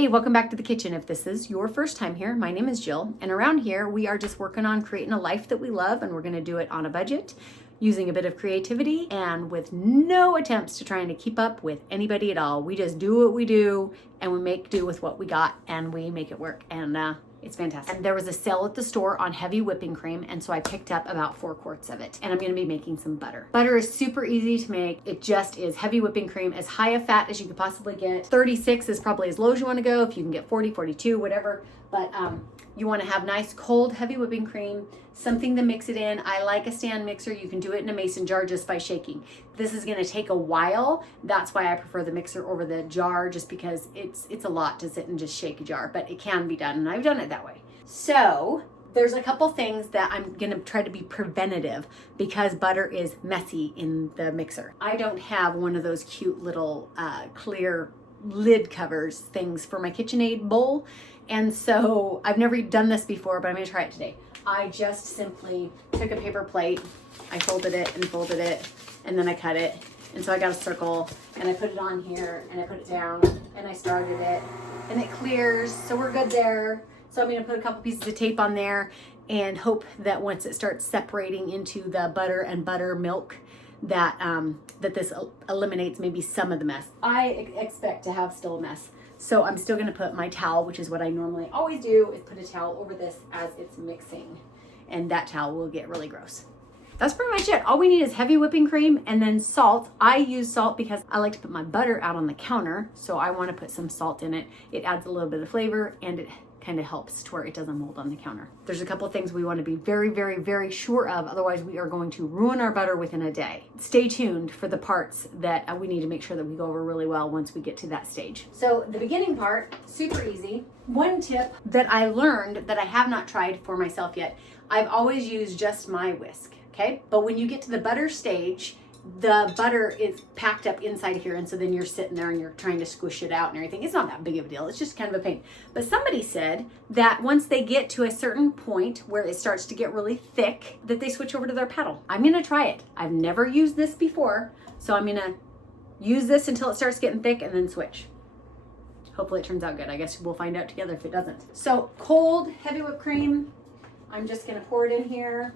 Hey, welcome back to the kitchen. If this is your first time here, my name is Jill, and around here we are just working on creating a life that we love, and we're going to do it on a budget, using a bit of creativity, and with no attempts to trying to keep up with anybody at all. We just do what we do, and we make do with what we got, and we make it work, and it's fantastic. And there was a sale at the store on heavy whipping cream, and so I picked up about 4 quarts of it, and I'm gonna be making some butter. Butter is super easy to make. It just is heavy whipping cream, as high a fat as you could possibly get. 36 is probably as low as you wanna go. If you can get 40, 42, whatever. But you wanna have nice, cold, heavy whipping cream, something to mix it in. I like a stand mixer. You can do it in a mason jar just by shaking. This is gonna take a while. That's why I prefer the mixer over the jar, just because it's a lot to sit and just shake a jar, but it can be done, and I've done it that way. So there's a couple things that I'm gonna try to be preventative because butter is messy in the mixer. I don't have one of those cute little clear lid covers things for my KitchenAid bowl, and so I've never done this before, but I'm gonna try it today. I just simply took a paper plate, I folded it and folded it, and then I cut it, and so I got a circle, and I put it on here, and I put it down, and I started it, and it clears, so we're good there. So I'm gonna put a couple pieces of tape on there and hope that once it starts separating into the butter and buttermilk, that that this eliminates maybe some of the mess. I expect to have still a mess. So I'm still gonna put my towel, which is what I normally always do, is put a towel over this as it's mixing. And that towel will get really gross. That's pretty much it. All we need is heavy whipping cream and then salt. I use salt because I like to put my butter out on the counter. So I wanna put some salt in it. It adds a little bit of flavor, and it kind of helps to where it doesn't mold on the counter. There's a couple of things we want to be very, very, very sure of. Otherwise, we are going to ruin our butter within a day. Stay tuned for the parts that we need to make sure that we go over really well once we get to that stage. So the beginning part, super easy. One tip that I learned that I have not tried for myself yet, I've always used just my whisk, okay? But when you get to the butter stage, the butter is packed up inside here, and so then you're sitting there and you're trying to squish it out and everything. It's not that big of a deal. It's just kind of a pain. But somebody said that once they get to a certain point where it starts to get really thick, that they switch over to their paddle. I'm gonna try it. I've never used this before, so I'm gonna use this until it starts getting thick and then switch. Hopefully it turns out good. I guess we'll find out together if it doesn't. So cold, heavy whipped cream. I'm just gonna pour it in here.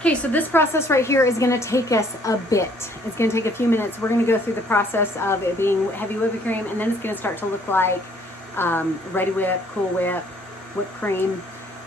Okay, so this process right here is gonna take us a bit. It's gonna take a few minutes. We're gonna go through the process of it being heavy whipping cream, and then it's gonna start to look like ready whip, cool whip, whipped cream.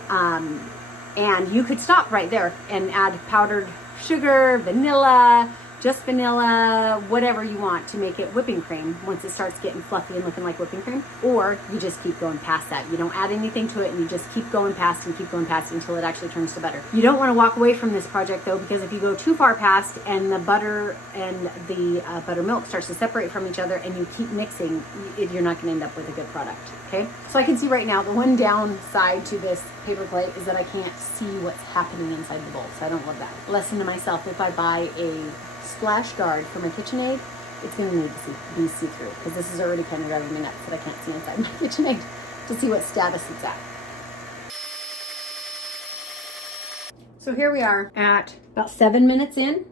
And you could stop right there and add powdered sugar, vanilla, just vanilla, whatever you want to make it whipping cream once it starts getting fluffy and looking like whipping cream. Or you just keep going past that. You don't add anything to it, and you just keep going past and keep going past until it actually turns to butter. You don't want to walk away from this project though, because if you go too far past and the butter and the buttermilk starts to separate from each other and you keep mixing, you're not going to end up with a good product. Okay, so I can see right now the one downside to this paper plate is that I can't see what's happening inside the bowl, so I don't love that. Lesson to myself: if I buy a splash guard for my KitchenAid, it's going to need to be see-through, because this is already kind of driving me nuts that I can't see inside my KitchenAid to see what status it's at. So here we are at about 7 minutes in,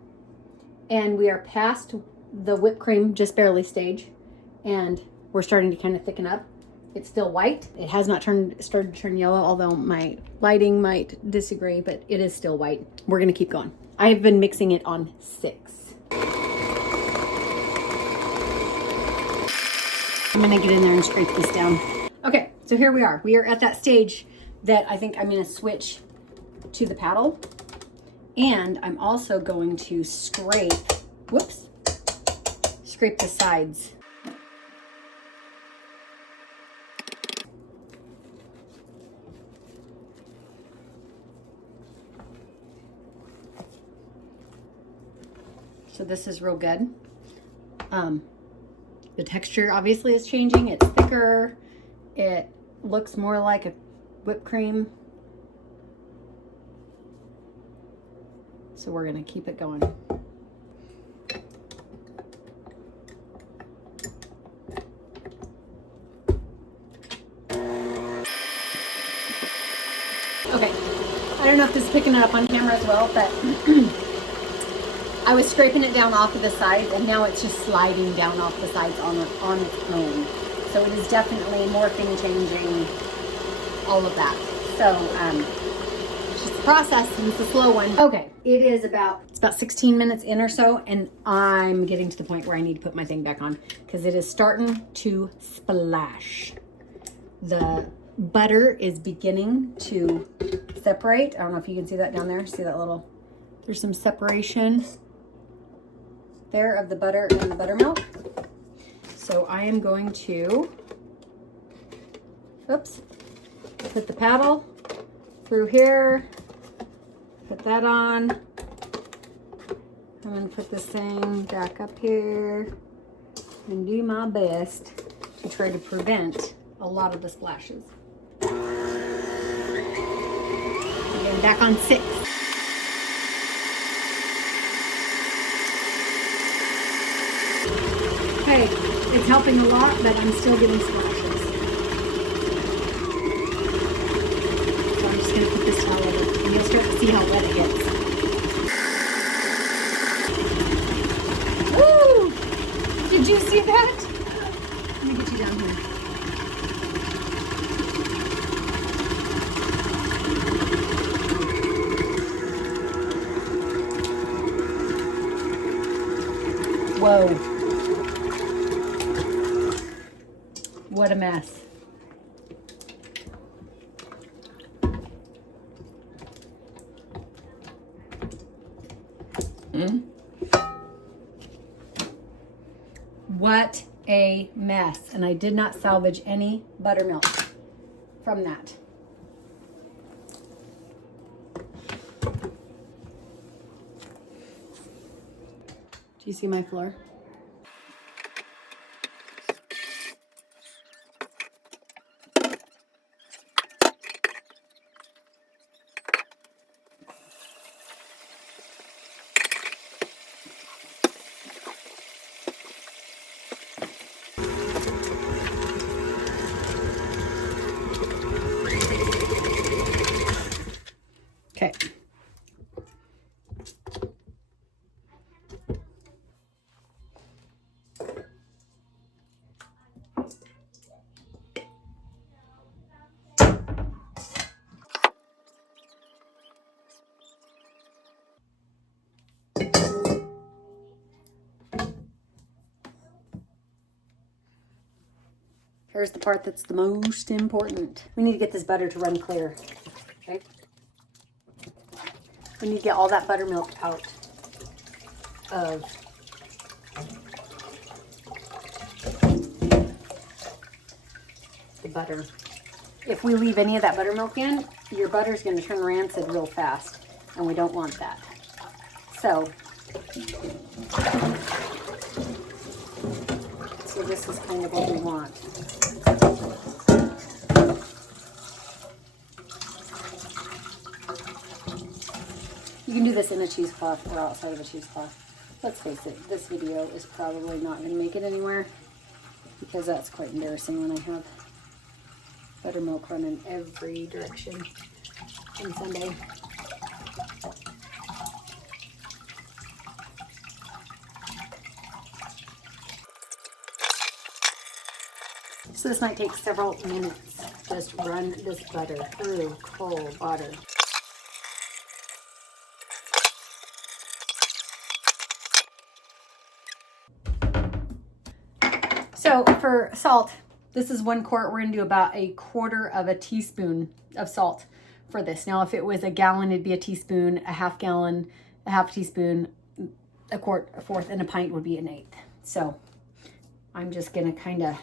and we are past the whipped cream just barely stage, and we're starting to kind of thicken up. It's still white. It has not started to turn yellow, although my lighting might disagree, but it is still white. We're gonna keep going. I've been mixing it on 6. I'm gonna get in there and scrape this down. Okay, so here we are. We are at that stage that I think I'm gonna switch to the paddle, and I'm also going to scrape the sides. So this is real good. The texture obviously is changing. It's thicker. It looks more like a whipped cream. So we're gonna keep it going. Okay, Okay, I don't know if this is picking it up on camera as well, but I was scraping it down off of the sides, and now it's just sliding down off the sides on its own. So it is definitely morphing, changing, all of that. So it's just a process, and it's a slow one. Okay, it's about 16 minutes in or so, and I'm getting to the point where I need to put my thing back on because it is starting to splash. The butter is beginning to separate. I don't know if you can see that down there. See that little, there's some separation there of the butter and the buttermilk. So I am going to, put the paddle through here, put that on. I'm gonna put this thing back up here and do my best to try to prevent a lot of the splashes. Again, back on 6. Okay, it's helping a lot, but I'm still getting splashes. So I'm just gonna put this towel over, and you'll start to see how wet it gets. Woo! Did you see that? Let me get you down here. Whoa. What a mess. What a mess. And I did not salvage any buttermilk from that. Do you see my floor? Okay. Here's the part that's the most important. We need to get this butter to run clear. Okay? We need to get all that buttermilk out of the butter. If we leave any of that buttermilk in, your butter's going to turn rancid real fast, and we don't want that. So this is kind of what we want. You can do this in a cheesecloth or outside of a cheesecloth. Let's face it, this video is probably not going to make it anywhere because that's quite embarrassing when I have buttermilk running every direction on Sunday. So this might take several minutes. Just run this butter through cold water. So for salt, this is 1 quart. We're gonna do about 1/4 of a teaspoon of salt for this. Now, if it was a gallon, it'd be a teaspoon, a half gallon, a half teaspoon, a quart, a fourth, and a pint would be 1/8. So I'm just gonna kind of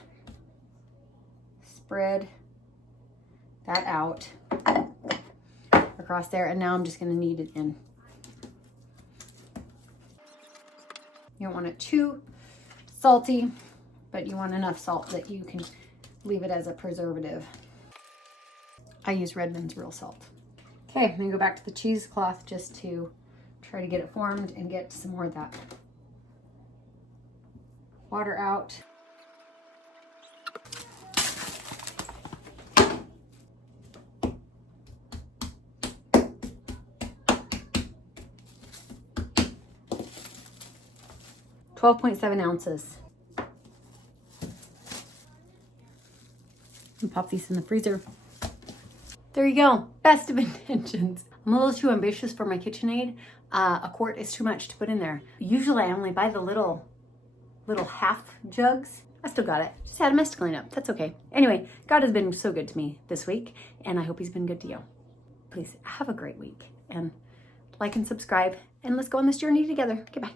spread that out across there, and now I'm just gonna knead it in. You don't want it too salty, but you want enough salt that you can leave it as a preservative. I use Redmond's real salt. Okay, I'm gonna go back to the cheesecloth just to try to get it formed and get some more of that water out. 12.7 ounces. And pop these in the freezer. There you go. Best of intentions. I'm a little too ambitious for my KitchenAid. A quart is too much to put in there. Usually I only buy the little half jugs. I still got it. Just had a mess to clean up. That's okay. Anyway, God has been so good to me this week, and I hope he's been good to you. Please have a great week, and like and subscribe, and let's go on this journey together. Goodbye.